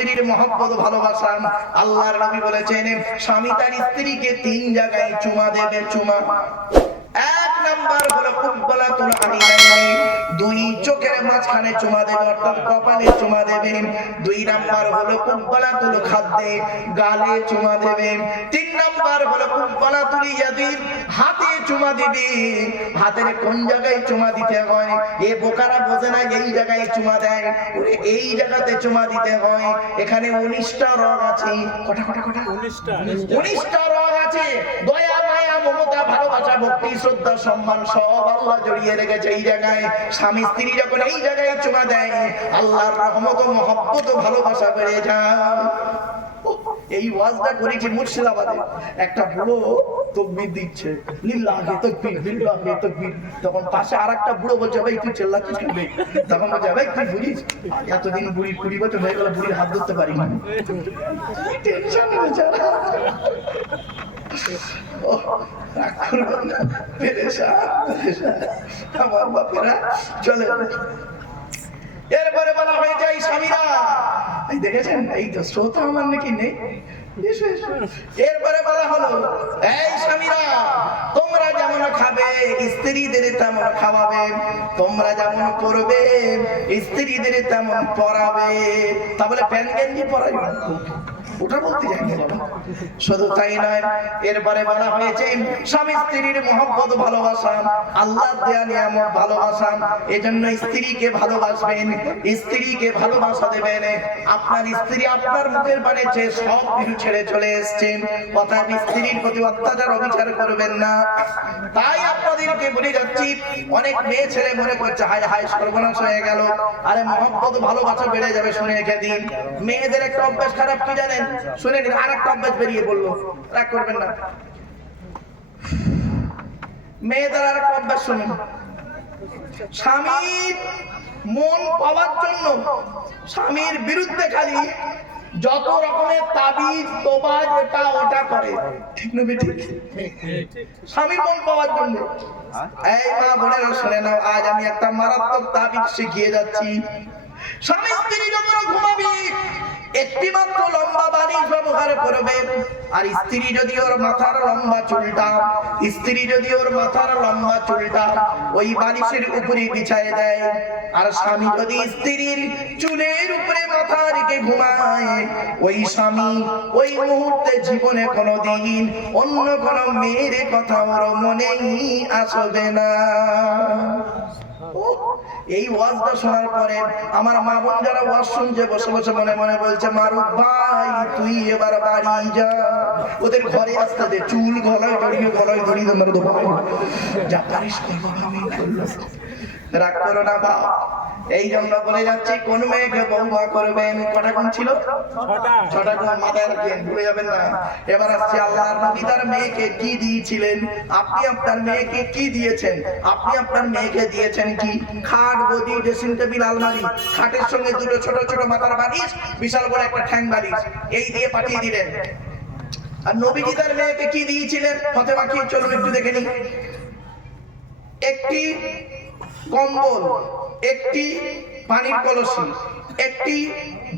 স্ত্রীর মহব্বত ভালোবাসা। আল্লাহর নবী বলেছেন স্বামী তার স্ত্রীকে 3 জায়গায় চুমা দেবে। চুমা এক নাম্বার হলো কুব্বালাতুল আইনাইনি, 2 চোখের মাঝখানে চুমা দেবে অর্থাৎ কপালে চুমা দেবে। 2 নাম্বার হলো কুব্বালাতুল খাদ্দে, গালে চুমা দেবে। 3 নাম্বার হলো কুব্বালাতুল ইয়াদি, হাতে চুমা দিবে। হাতের কোন জায়গায় চুমা দিতে হয় এ বোকারা বোঝে না, এই জায়গায় চুমা দেয়। ওরে এই জায়গাতে চুমা দিতে হয়। এখানে 19টা রগ আছে। কটা 19টা রগ আছে। দয়া মায়া মমতা ভালোবাসা ভক্তি শ্রদ্ধা সম্মান সব আল্লাহ জড়িয়ে রেখেছে এই জায়গায়। স্বামী স্ত্রী যখন এই জায়গায় চুমা দেয় আল্লাহর রহমত ও মহব্বত ও ভালোবাসা বেড়ে যায়। এই ওয়াজটা করেছি মুর্শিদাবাদে। একটা বুড়ো তাকবীর দিচ্ছে, লিল্লাহি তাকবীর লিল্লাহি তাকবীর। তখন পাশে আরেকটা বুড়ো বলছে ভাই তুই চিল্লাচ্ছিস কেন? তখন বলছে ভাই তুই বুঝিস এতদিন বুড়ি 20 বছর হয়ে গেল বুড়ির হাত ধরতে পারি না। টেনশন হয়েছে আমার বাপেরা চলে। এরপরে বলা হয়ে যায় স্বামীরা, দেখেছেন এই তো শ্রোতা আমার নাকি নেই। এরপরে বলা হলো এই স্বামীরা তোমরা যেমন খাবে স্ত্রীদের তেমন খাওয়াবে, তোমরা যেমন করবে স্ত্রীদের তেমন পরাবে। তা বলে প্যান্ট গেঞ্জি পরাবে ওটা বলতে যাই না বাবা। শুধু তাই নয়, এরপরে বলা হয়েছে স্বামী স্ত্রীর মহব্বত ভালোবাসা, আল্লাহ দেয়া নিয়ামত ভালোবাসা। এজন্য স্ত্রীকে ভালোবাসবেন, স্ত্রীকে ভালোবাসা দেবেন। আপনার স্ত্রী আপনার মুখের পানে চেয়ে সব কিছু ছেড়ে চলে এসছেন, অতএব স্ত্রীর প্রতি অত্যাচার অবিচার করবেন না। তাই আপনাদেরকে বলে যাচ্ছি, অনেক মেয়ে ছেলে মনে করছে হায় হায় সর্বনাশ হয়ে গেল। আরে মহব্বত ভালোবাসা বেড়ে যাবে শুনে রেখে দিন। মেয়েদের একটা অভ্যাস খারাপ কি জানেন? শুনে নিন, আর একটা অভ্যাস বেরিয়ে বললো, রাগ করবেন না। মেয়েদের আর একটা অভ্যাস শুনুন, স্বামীর মন পাওয়ার জন্য স্বামীর বিরুদ্ধে খালি যত রকমের তাবিজ তোবাজ এটা ওটা করে। ঠিক না বেঠিক? স্বামীর মন পাওয়ার জন্য। এই মা বোনেরা শুনে নাও, আজ আমি একটা মারাত্মক তাবিজ শিখিয়ে যাচ্ছি। স্বামী স্ত্রী যখন ঘুমাবি একটি মাত্র লম্বা বালিশ ব্যবহার করবে। আর স্ত্রী যদি ওর মাথার লম্বা চুলটা ওই বালিশের উপরে বিছায় দেয়, আর স্বামী যদি স্ত্রীর চুলের উপরে মাথা রেখে ঘুমায়, ওই স্বামী ওই মুহূর্তে জীবনে কোনোদিন অন্য কোনো মেয়ের কথা ওর মনেই আসবে না। এই ওয়াজটা শোনার পরে আমার মা বোন যারা ওয়াজ শুনছে বসে বসে মনে মনে বলছে মারুফ ভাই তুই এবার বাড়ি যা, ওদের ঘরে আসতে দে, চুল গলায় ধরিয়ে দেবো যা পারিস করবো। রাগ করো না বাপ। এই জন্য বলে যাচ্ছি কোন মেয়েকে বৌমা করবেন। কটা গুণ ছিল? 6টা গুণ মাথায় রাখেন, ভুলে যাবেন না। এবার আসছে আল্লাহর নবী তার মেয়েকে কি দিয়েছিলেন। আপনি আপনার মেয়েকে কি দিয়েছেন? আপনি আপনার মেয়েকে দিয়েছেন কি? খাট, গদি, ড্রেসিং টেবিল, আলমারি। খাটের সঙ্গে 2টো ছোট ছোট মাথার বালিশ, বিশাল বড় একটা ঠ্যাং বালিশ, এই দিয়ে পাঠিয়ে দিলেন। আর নবীজি তার মেয়েকে কি দিয়েছিলেন? ফাতেমা কি, চলুন একটু দেখে নিন। একটি কম্বল, একটি পানির কলসি, একটি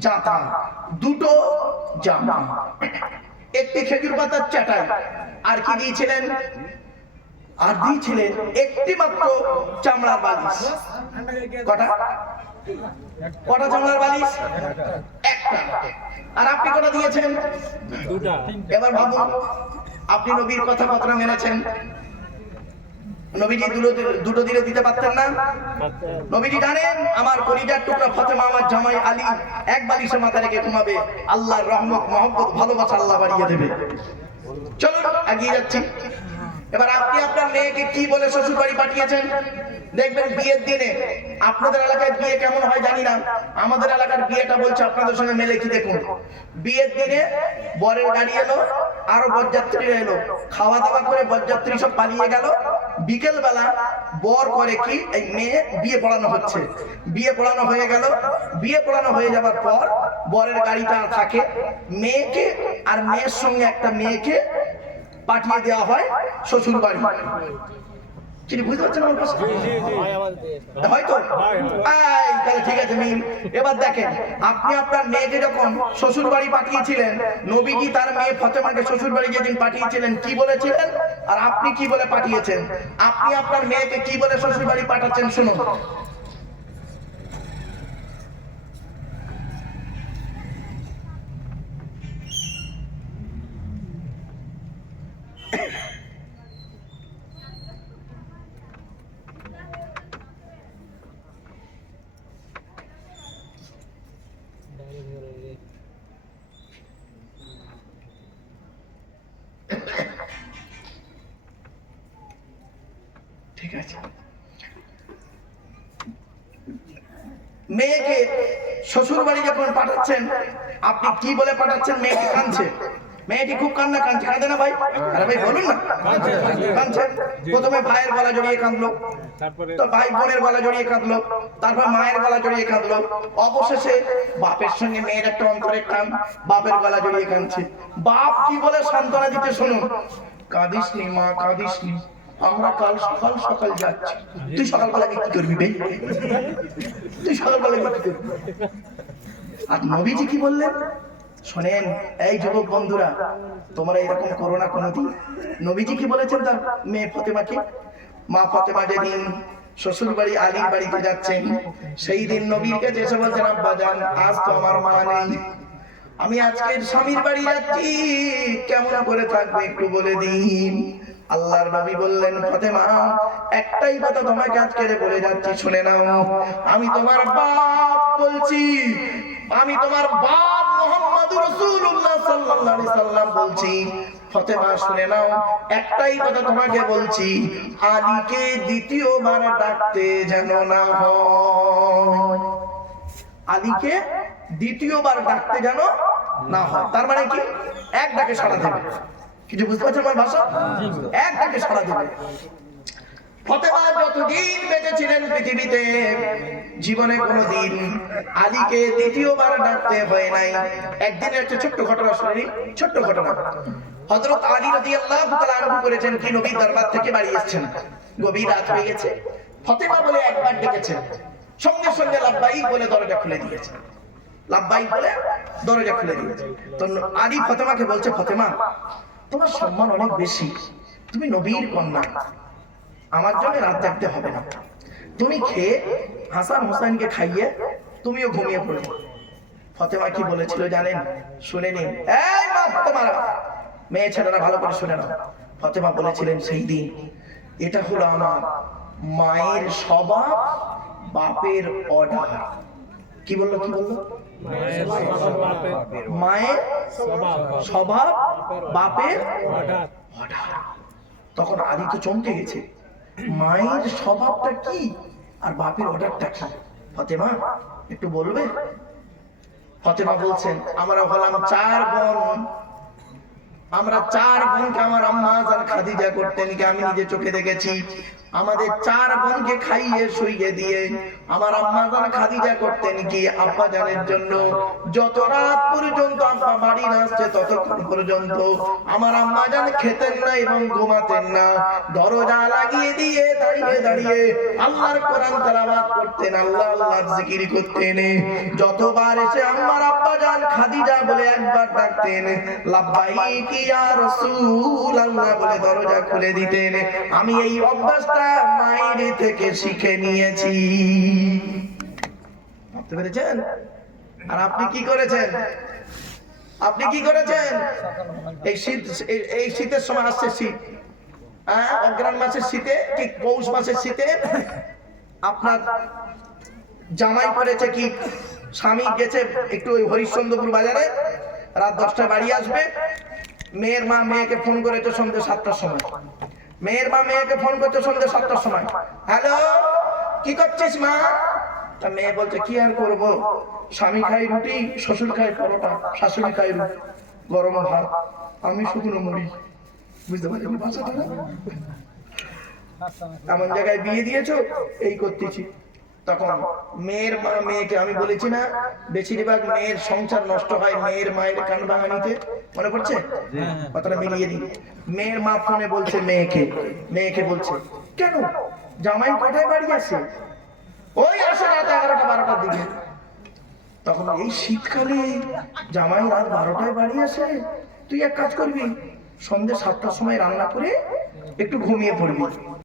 জাতা, 2টো জামা, একটি খেজুর পাতার চাটাই। আর কি দিয়েছিলেন? আর দিয়েছিলেন একটি মাত্র চামড়ার বালিশ। কটা চামড়ার বালিশ? একটা। আর আপনি কটা দিয়েছেন? 2টা। এবার ভাবুন, আপনি নবীর কথাবার্তা মেনেছেন। নবীজি 2টো দিতে পারতেন না? নবীজি জানেন আমার কলিজার টুকরা ফাতেমা আমার জামাই আলী এক বালিশে মাথা রেখে ঘুমাবে, আল্লাহর রহমত মহব্বত ভালোবাসা আল্লাহ বাড়িয়ে দেবে। চলুন এগিয়ে যাচ্ছি। এবার আপনি আপনার মেয়েকে কি বলে শ্বশুর বাড়ি পাঠিয়েছেন? দেখবেন বিয়ের দিনে, আপনাদের এলাকায় বিয়ে কেমন হয় জানি না, আমাদের এলাকার বিয়েটা বলছে আপনাদের সঙ্গে মেলে কি দেখুন। বিয়ের দিনে বরের গাড়ি এলো, আরো বরযাত্রীরা এলো, খাওয়া দাওয়া করে বরযাত্রী সব পালিয়ে গেল। বিকেল বেলা বর করে কি, এই মেয়ে বিয়ে পড়ানো হচ্ছে, বিয়ে পড়ানো হয়ে গেল। বিয়ে পড়ানো হয়ে যাওয়ার পর বরের গাড়িটা থাকে, মেয়েকে আর মেয়ের সঙ্গে একটা মেয়েকে পাঠিয়ে দেওয়া হয় শ্বশুর বাড়ি। চিনি বুঝতে পারছেন আমার কথা? হয়তো তাহলে ঠিক আছে মিল। এবার দেখেন, আপনি আপনার মেয়েকে যখন শ্বশুর বাড়ি পাঠিয়েছিলেন, নবীজি তার মেয়ে ফাতেমাকে শ্বশুর বাড়ি যেদিন পাঠিয়েছিলেন কি বলেছিলেন, আর আপনি কি বলে পাঠিয়েছেন? আপনি আপনার মেয়েকে কি বলে শ্বশুর বাড়ি পাঠাচ্ছেন শুনুন। ঠিক আছে, মেয়েকে শ্বশুর বাড়ি যখন পাঠাচ্ছেন আপনি কি বলে পাঠাচ্ছেন? মেয়েটি কাঁদছে, মেয়েটি খুব কান্না কাঁদছে, কাঁদে না ভাই? আরে ভাই বলুন না, কাঁদছে। প্রথমে ভাইয়ের গলা জড়িয়ে কাঁদলো, তো ভাই বোনের গলা জড়িয়ে কাঁদলো, তারপর মায়ের গলা জড়িয়ে কাঁদলো, অবশেষে বাপের সঙ্গে মেয়ের একটা অন্তরের টান, বাপের গলা জড়িয়ে কাঁদছে। বাপ কি বলে সান্ত্বনা দিতে শুনুন, কাঁদিস নি মা, কাঁদিস নি, আমরা কাল সকাল সকাল যাচ্ছি। তুই সকালবেলা কি করবি ভাই? তুই সকালবেলা কি করবি? আর নবীজি কি বললেন শোনেন, এই যুবক বন্ধুরা, তোমরা এরকম করো না কোনোদিন। নবীজি কি বলেছেন তার মেয়ে ফাতেমাকে? মা ফাতেমা যেদিন শ্বশুর বাড়ি আলীর বাড়িতে যাচ্ছেন, সেই দিন নবীর কাছে এসে বলছেন, আব্বা জান, আজ তো আমার মা নেই, আমি আজকে স্বামীর বাড়ি যাচ্ছি, কেমন করে থাকবে একটু বলে দিন। আল্লাহর নবী বললেন, ফাতেমা, একটাই কথা তোমাকে আজকে বলে যাচ্ছি, শুনে নাও। আমি তোমার বাপ বলছি, আমি তোমার বাপ মুহাম্মদুর রাসূলুল্লাহ সাল্লাল্লাহু আলাইহি সাল্লাম বলছি। ফাতেমা শুনে নাও, একটাই কথা তোমাকে বলছি, আলীকে দ্বিতীয়বার ডাকতে যেন না হয়। আলীকে দ্বিতীয়বার ডাকতে যেন না হয়। তার মানে কি? এক ডাকে সাড়া দেবে। কিছু বুঝতে পারছেন আমার ভাষা? এক ডাকে সাড়া দেবে। ফাতেমা যতদিন বেঁচে ছিলেন পৃথিবীতে, জীবনে কোনোদিন আলীকে দ্বিতীয়বার ডাকতে হয় নাই। একদিনের একটা ছোট্ট ঘটনা শুনি, ছোট্ট ঘটনা। হযরত আলী রাদিয়াল্লাহু তাআলা আনহু করেছেন কি, নবীর দরবার থেকে বাড়ি এসেছেন, গভীর রাত হয়ে গেছে। ফাতেমা বলে একবার ডেকেছেন, সঙ্গে সঙ্গে লাব্বাইক বলে দরজা খুলে দিয়েছে, লাব্বাইক বলে দরজা খুলে দিয়েছে। তো আলী ফাতেমাকে বলছে, ফাতেমা, তোমার সম্মান অনেক বেশি, তুমি নবীর কন্যা, আমার জন্য রাত জাগতে হবে না, তুমি খেয়ে হাসান হোসেনকে খাইয়ে তুমিও ঘুমিয়ে পড়ো। ফাতেমা কি বলেছিল জানেন? শুনে নিন। এই মা ফাতেমারা, মেয়ে ছেলেরা ভালো করে শুনে নাও। ফাতেমা বলেছিলেন সেই দিন, এটা হলো আমার মায়ের স্বভাব, বাপের অর্ডার। কি বললো? কি বললো? মায়ের স্বভাব, বাপের অর্ডার। তখন আলী তো চমকে গেছে, মায়ের স্বভাবটা কি আর বাপের অর্ডারটা কি? ফাতেমা একটু বলবে? ফাতেমা বলছেন, আমরা হলাম 4 বোন, আমরা 4 বোনকে আমার আম্মা জান খাদিজা করতেন কি আমি নিজে চোখে দেখেছি। আমাদের 4 বোনকে খাইয়ে শুইয়ে দিয়ে আমার আম্মা জান খাদিজা করতেন কি আব্বা জানের জন্য যত রাত পর্যন্ত আব্বা বাড়ি না আসছে ততক্ষণ পর্যন্ত আমার আম্মা জান খেতেন না এবং ঘুমাতেন না, দরজা লাগিয়ে দিয়ে দাঁড়িয়ে দাঁড়িয়ে আল্লাহর কোরআন তেলাওয়াত করতেন, আল্লাহ আল্লাহর জিকির করতেন। যতবার এসে আমার আব্বা জান খাদিজা বলে একবার ডাকতেন, লাব্বাইক ইয়া রাসূলুল্লাহ বলে দরজা খুলে দিতেন। আমি এই অভ্যাসটা মায়ের থেকে শিখে নিয়েছি। বুঝতে পেরেছেন? আর আপনি কি করেছেন? আপনি কি করেছেন? এই শীতের সময় আসছে শীত, অগ্রহায়ণ মাসের শীতে কি পৌষ মাসের শীতে আপনার জামাই করেছে কি, স্বামী গেছে একটু ওই হরিশ্চন্দ্রপুর বাজারে, রাত 10টায় বাড়ি আসবে। মেয়ের মা মেয়েকে ফোন করেছে সন্ধ্যে 7টার সময়, মেয়ের মা মেয়েকে ফোন করছে সন্ধ্যে 7টার সময়, হ্যালো কি করছিস মা? তা মেয়ে বলছে, কি আর করবো, স্বামী খাই রুটি, শ্বশুর খাই পরোটা, শাশুড়ি খাই রুটি গরম ভাত, আমি শুকনো মুড়ি। বুঝতে পারছি ভাষাটা? এমন জায়গায় বিয়ে দিয়েছো, এই করতেছি। তখন মেয়ের মা মেয়েকে, আমি বলেছি না বেশিরভাগ মেয়ের সংসার নষ্ট হয় মেয়ের মায়ের কান ভাঙানিতে, মনে পড়ছে? কথাটা মিলিয়ে দিই। মেয়ের মা ফোনে বলছে মেয়েকে বলছে, কেন? জামাই কটায় বাড়ি আসে? ওই আসে রাত 11টা 12টার দিকে। তখন এই শীতকালে জামাই রাত 12টায় বাড়ি আসে, তুই এক কাজ করবি, সন্ধ্যে 7টার সময় রান্না করে একটু ঘুমিয়ে পড়বি।